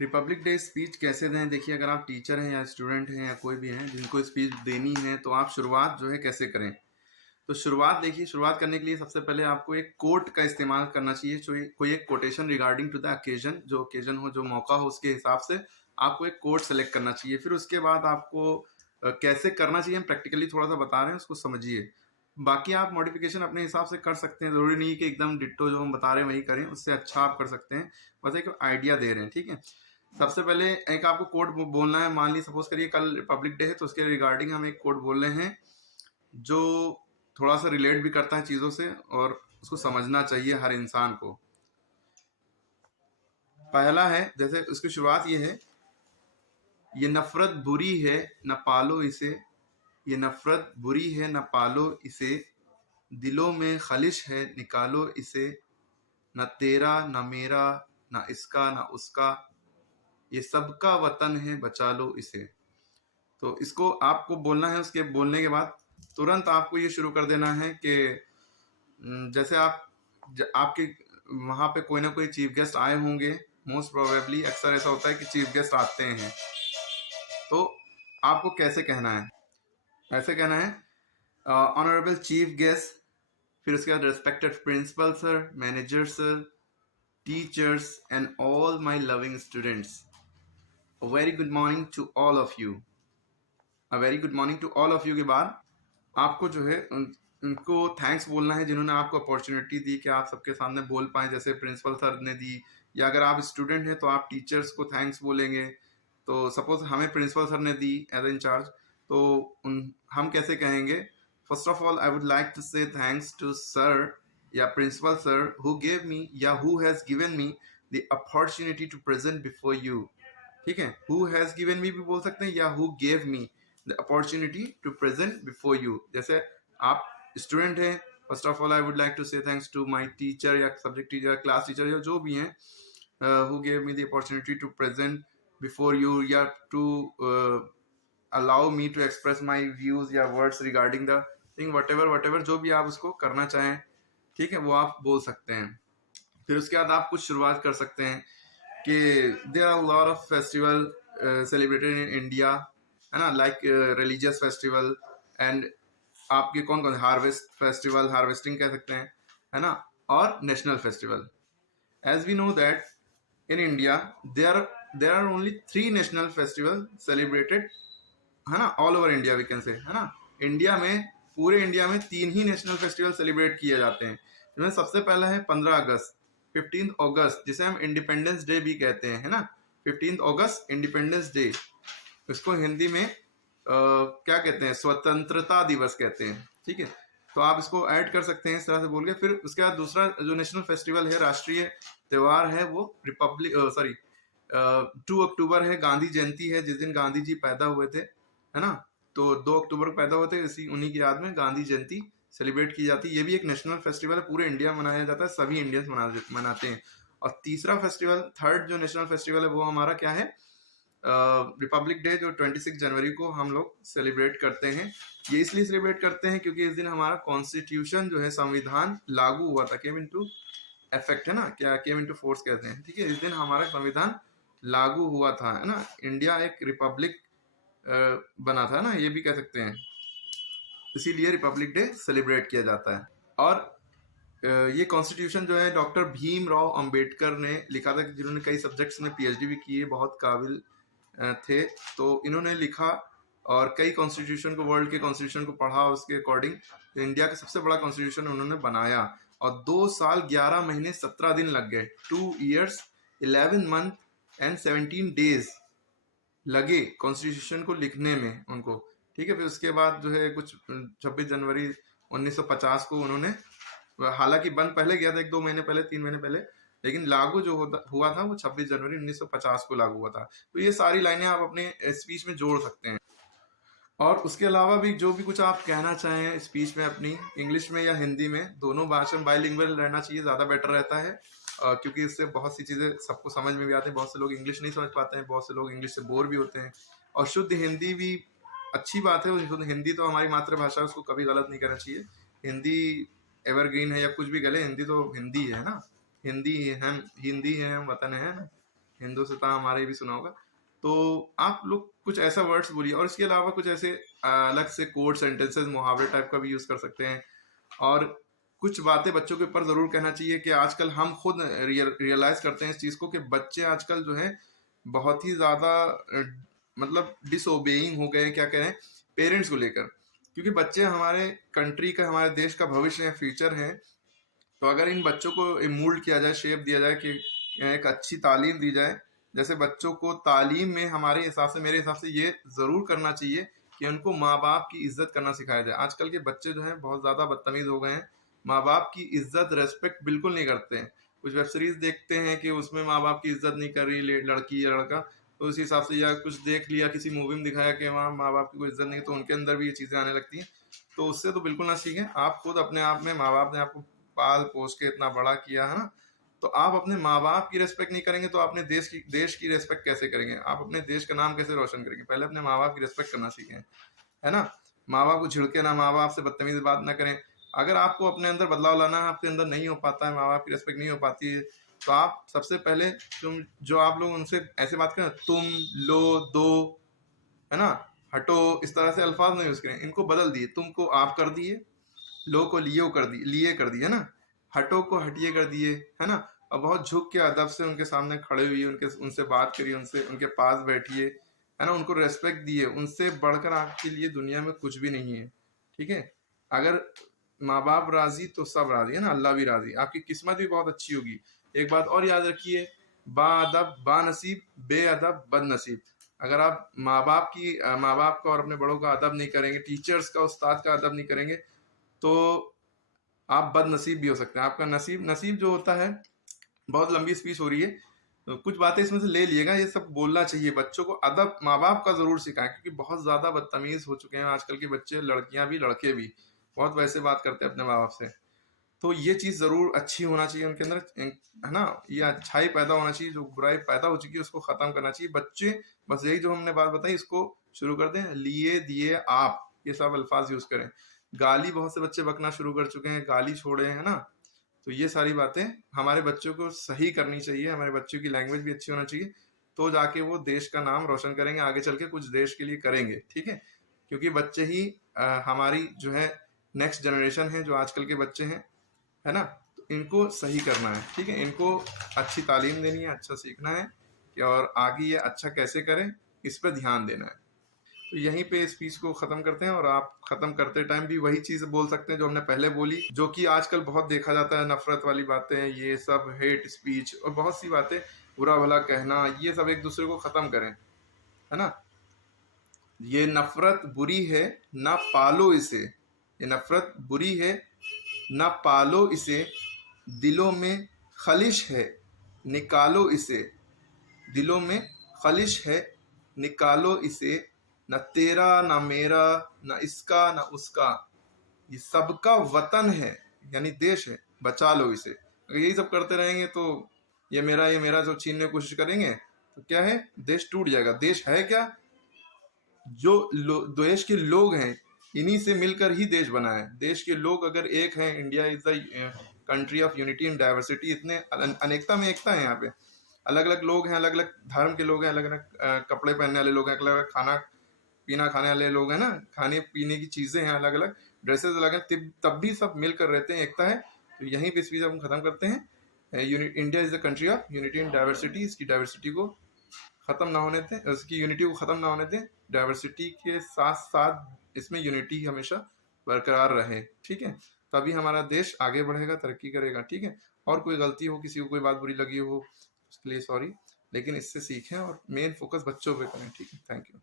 Republic day speech कैसे दें? देखिए, अगर आप टीचर हैं या स्टूडेंट हैं या कोई भी हैं जिनको स्पीच देनी है, तो आप शुरुआत जो है कैसे करें? तो शुरुआत देखिए, शुरुआत करने के लिए सबसे पहले आपको एक कोट का इस्तेमाल करना चाहिए। कोई एक quotation regarding to the occasion, जो ओकेजन हो, जो मौका हो, उसके हिसाब से आपको एक कोट सेलेक्ट करना चाहिए। फिर उसके बाद आपको कैसे करना चाहिए, हम प्रैक्टिकली थोड़ा सा बता रहे हैं, उसको समझिए। बाकी आप मॉडिफिकेशन अपने हिसाब से कर सकते हैं, ज़रूरी नहीं है कि एकदम डिट्टो जो हम बता रहे हैं वही करें, उससे अच्छा आप कर सकते हैं। बस एक आइडिया दे रहे हैं, ठीक है। सबसे पहले एक आपको कोट बोलना है। मान ली सपोज करिए कल रिपब्लिक डे है, तो उसके रिगार्डिंग हम एक कोट बोल रहे हैं जो थोड़ा सा रिलेट भी करता है चीज़ों से और उसको समझना चाहिए हर इंसान को। पहला है, जैसे उसकी शुरुआत ये है, ये नफरत बुरी है न पालो इसे, ये नफरत बुरी है न पालो इसे, दिलों में खलिश है निकालो इसे, न तेरा न मेरा न इसका न उसका, ये सबका वतन है बचा लो इसे। तो इसको आपको बोलना है। उसके बोलने के बाद तुरंत आपको ये शुरू कर देना है कि जैसे आपके वहाँ पे कोई ना कोई चीफ गेस्ट आए होंगे। मोस्ट प्रोबेबली अक्सर ऐसा होता है कि चीफ गेस्ट आते हैं, तो आपको कैसे कहना है? ऐसे कहना है, ऑनरेबल चीफ गेस्ट, फिर उसके बाद respected principal sir, manager sir, teachers and all my loving students, very good morning to all of you. A very good morning to all of you के बाद आपको जो है उनको थैंक्स बोलना है, जिन्होंने आपको अपॉर्चुनिटी दी कि आप सबके सामने बोल पाएँ, जैसे प्रिंसिपल सर ने दी। या अगर आप स्टूडेंट हैं तो आप टीचर्स को थैंक्स बोलेंगे। तो सपोज हमें प्रिंसिपल सर ने दी एज इंचार्ज, तो हम कैसे कहेंगे? First of all I would like to say thanks to sir या principal sir who gave me या who has given me the opportunity to present before you. ठीक है, हु हैज़ गिवन मी भी बोल सकते हैं या who gave me the opportunity to present before you. जैसे आप स्टूडेंट हैं, first of all I would like to say thanks to my teacher या सब्जेक्ट टीचर, क्लास टीचर या जो भी हैं, who gave me the opportunity to present before you, या to allow me to express my views या words regarding the thing, whatever जो भी आप उसको करना चाहें, ठीक है, वो आप बोल सकते हैं। फिर उसके बाद आप कुछ शुरुआत कर सकते हैं कि there are lot of festival celebrated in India, है ना, लाइक रिलीजियस फेस्टिवल एंड आपके कौन कौन, हार्वेस्ट फेस्टिवल, हार्वेस्टिंग कह सकते हैं, है ना, और national festival. As we know that in India there are only 3 national festival celebrated, है ना, all over India we can say, है ना। इंडिया में, पूरे इंडिया में 3 ही नेशनल फेस्टिवल सेलिब्रेट किए जाते हैं, जिनमें सबसे पहला है 15 अगस्त, 15 अगस्त, जिसे हम इंडिपेंडेंस डे भी कहते हैं, है ना। 15 अगस्त इंडिपेंडेंस डे, इसको हिंदी में क्या कहते हैं? स्वतंत्रता दिवस कहते हैं, ठीक है। तो आप इसको ऐड कर सकते हैं इस तरह से बोल के। फिर उसके बाद दूसरा जो नेशनल फेस्टिवल है, राष्ट्रीय त्योहार है, वो रिपब्लिक 2 अक्टूबर है, गांधी जयंती है, जिस दिन गांधी जी पैदा हुए थे, है ना। तो 2 अक्टूबर को पैदा हुए थे, इसी उन्हीं की याद में गांधी जयंती सेलिब्रेट की जाती है। ये भी एक नेशनल फेस्टिवल है, पूरे इंडिया में मनाया जाता है, सभी इंडियंस मनाते हैं। और तीसरा फेस्टिवल, थर्ड जो नेशनल फेस्टिवल है, वो हमारा क्या है? रिपब्लिक डे, जो 26 जनवरी को हम लोग सेलिब्रेट करते हैं। ये इसलिए सेलिब्रेट करते हैं क्योंकि इस दिन हमारा कॉन्स्टिट्यूशन जो है, संविधान लागू हुआ था, केम इनटू इफेक्ट, है ना, क्या केम इनटू फोर्स कहते हैं, ठीक है। इस दिन हमारा संविधान लागू हुआ था, है ना। इंडिया एक रिपब्लिक बना था ना, ये भी कह सकते हैं। इसीलिए रिपब्लिक डे सेलिब्रेट किया जाता है। और ये कॉन्स्टिट्यूशन जो है डॉक्टर भीमराव अंबेडकर ने लिखा था, जिन्होंने कई सब्जेक्ट्स में पीएचडी भी की है, बहुत काबिल थे। तो इन्होंने लिखा और कई कॉन्स्टिट्यूशन को, वर्ल्ड के कॉन्स्टिट्यूशन को पढ़ा, उसके अकॉर्डिंग इंडिया का सबसे बड़ा कॉन्स्टिट्यूशन उन्होंने बनाया। और 2 साल 11 महीने 17 दिन लग गए, 2 years 11 month and 17 days लगे कॉन्स्टिट्यूशन को लिखने में उनको, ठीक है। फिर उसके बाद जो है कुछ 26 जनवरी 1950 को उन्होंने, हालांकि बंद पहले गया था, 1-2 महीने पहले, 3 महीने पहले, लेकिन लागू जो हुआ था वो 26 जनवरी 1950 को लागू हुआ था। तो ये सारी लाइनें आप अपने स्पीच में जोड़ सकते हैं। और उसके अलावा भी जो भी कुछ आप कहना चाहें स्पीच में अपनी, इंग्लिश में या हिंदी में, दोनों भाषा बाइलिंगुअल रहना चाहिए, ज़्यादा बेटर रहता है। क्योंकि इससे बहुत सी चीज़ें सबको समझ में भी आती हैं। बहुत से लोग इंग्लिश नहीं समझ पाते हैं, बहुत से लोग इंग्लिश से बोर भी होते हैं। और शुद्ध हिंदी भी अच्छी बात है, शुद्ध हिंदी तो हमारी मातृभाषा है, उसको कभी गलत नहीं करना चाहिए। हिंदी एवरग्रीन है, या कुछ भी गले, हिंदी तो हिंदी है ना, हिंदी है हम, हिंदी है हम, वतन है ना। हिंदुस्तान हमारे भी सुना होगा। तो आप लोग कुछ ऐसा वर्ड्स बोलिए, और इसके अलावा कुछ ऐसे अलग से कोड सेंटेंसेस मुहावरे टाइप का भी यूज कर सकते हैं। और कुछ बातें बच्चों के ऊपर जरूर कहना चाहिए कि आजकल हम खुद रियलाइज करते हैं इस चीज को कि बच्चे आजकल जो है बहुत ही ज्यादा मतलब डिसोबेइंग हो गए हैं, क्या कहें, पेरेंट्स को लेकर। क्योंकि बच्चे हमारे कंट्री का, हमारे देश का भविष्य है, फ्यूचर है। तो अगर इन बच्चों को मोल्ड किया जाए, शेप दिया जाए, कि एक अच्छी तालीम दी जाए, जैसे बच्चों को तालीम में हमारे हिसाब से, मेरे हिसाब से ये जरूर करना चाहिए कि उनको माँ बाप की इज्जत करना सिखाया जाए। आजकल के बच्चे जो हैं बहुत ज्यादा बदतमीज हो गए हैं, माँ बाप की इज्जत रेस्पेक्ट बिल्कुल नहीं करते हैं। कुछ वेब सीरीज देखते हैं कि उसमें माँ बाप की इज्जत नहीं कर रही लड़की या लड़का, तो उस हिसाब से, या कुछ देख लिया किसी मूवी में दिखाया कि वहाँ माँ बाप की कोई इज्जत नहीं, तो उनके अंदर भी ये चीजें आने लगती हैं। तो उससे तो बिल्कुल ना सीखें। आप खुद अपने आप में, माँ बाप ने आपको पाल पोस के इतना बड़ा किया है ना, तो आप अपने माँ बाप की रेस्पेक्ट नहीं करेंगे तो अपने देश की रेस्पेक्ट कैसे करेंगे? आप अपने देश का नाम कैसे रोशन करेंगे? पहले अपने माँ बाप की रेस्पेक्ट करना सीखें, है ना। माँ बाप को झिड़के ना, माँ बाप से बदतमीज बात ना करें। अगर आपको अपने अंदर बदलाव लाना है, आपके अंदर नहीं हो पाता है, माँ बाप की रेस्पेक्ट नहीं हो पाती है, तो आप सबसे पहले, तुम जो आप लोग उनसे ऐसे बात करें, तुम, लो, दो, है ना, हटो, इस तरह से अल्फाज नहीं यूज करें। इनको बदल दिए, तुमको आप कर दिए, लो को लियो कर दिए, लिए कर दिए, है ना, हटो को हटिए कर दिए, है ना। और बहुत झुक के अदब से उनके सामने खड़े हुए, उनके उनसे बात करिए, उनसे उनके पास बैठिए, है ना, उनको रेस्पेक्ट दिए। उनसे बढ़कर आपके लिए दुनिया में कुछ भी नहीं है, ठीक है। अगर माँ बाप राजी तो सब राजी, है ना, अल्लाह भी राजी, आपकी किस्मत भी बहुत अच्छी होगी। एक बात और याद रखिए, बाअदब बानसीब, बेअदब बदनसीब। अगर आप माँ बाप का और अपने बड़ों का अदब नहीं करेंगे, टीचर्स का, उस्ताद का अदब नहीं करेंगे, तो आप बदनसीब भी हो सकते हैं। आपका नसीब, नसीब जो होता है, बहुत लंबी स्पीच हो रही है, तो कुछ बातें इसमें से ले लिएगा। ये सब बोलना चाहिए बच्चों को, अदब माँ बाप का जरूर सिखाएं, क्योंकि बहुत ज्यादा बदतमीज हो चुके हैं आजकल के बच्चे, लड़कियां भी लड़के भी बहुत वैसे बात करते हैं अपने माँ बाप से। तो ये चीज जरूर अच्छी होना चाहिए उनके अंदर, है ना। ये अच्छाई पैदा होना चाहिए, जो बुराई पैदा हो चुकी है उसको खत्म करना चाहिए। बच्चे बस यही जो हमने बात बताई, इसको शुरू कर दें, लिए, दिए, आप, ये सब अल्फाज यूज करें। गाली, बहुत से बच्चे बकना शुरू कर चुके हैं, गाली छोड़े, है ना। तो ये सारी बातें हमारे बच्चों को सही करनी चाहिए, हमारे बच्चों की लैंग्वेज भी अच्छी होना चाहिए, तो जाके वो देश का नाम रोशन करेंगे, आगे चल के कुछ देश के लिए करेंगे, ठीक है। क्योंकि बच्चे ही हमारी जो है नेक्स्ट जनरेशन है, जो आजकल के बच्चे हैं, है ना। तो इनको सही करना है, ठीक है। इनको अच्छी तालीम देनी है, अच्छा सीखना है कि और आगे ये अच्छा कैसे करें, इस पर ध्यान देना है। तो यहीं पे स्पीच को खत्म करते हैं, और आप खत्म करते टाइम भी वही चीज बोल सकते हैं जो हमने पहले बोली, जो कि आजकल बहुत देखा जाता है, नफरत वाली बातें, ये सब हेट स्पीच और बहुत सी बातें, बुरा भला कहना, ये सब एक दूसरे को खत्म करें, है ना। ये नफरत बुरी है, ना पालो इसे। ये नफरत बुरी है, ना पालो इसे, दिलों में खलिश है, निकालो इसे। दिलों में खलिश है, निकालो इसे। न तेरा, न मेरा, न इसका, न उसका, ये सबका वतन है, यानी देश है, बचा लो इसे। अगर यही सब करते रहेंगे तो ये मेरा जो छीनने की कोशिश करेंगे, तो क्या है, देश टूट जाएगा। देश है क्या, जो देश के लोग हैं, इन्हीं से मिलकर ही देश बना है। देश के लोग अगर एक हैं, India is the country of unity and diversity, इतने अनेकता में एकता है यहाँ पे। अलग अलग लोग हैं, अलग अलग धर्म के लोग हैं, अलग अलग कपड़े पहनने वाले लोग हैं, अलग अलग खाना पीना खाने वाले लोग हैं ना, खाने पीने की चीजें हैं अलग अलग, ड्रेसेस अलग हैं, तब भी सब मिलकर रहते हैं, एकता है। तो यहीं पे स्पीच हम खत्म करते हैं। India is the country of unity and diversity, इसकी डाइवर्सिटी को खत्म ना होने दें, उसकी यूनिटी को खत्म ना होने दें। डाइवर्सिटी के साथ साथ इसमें यूनिटी हमेशा बरकरार रहे, ठीक है। तभी हमारा देश आगे बढ़ेगा, तरक्की करेगा, ठीक है। और कोई गलती हो, किसी को कोई बात बुरी लगी हो, उसके लिए सॉरी, लेकिन इससे सीखें और मेन फोकस बच्चों पे करें, ठीक है। Thank you.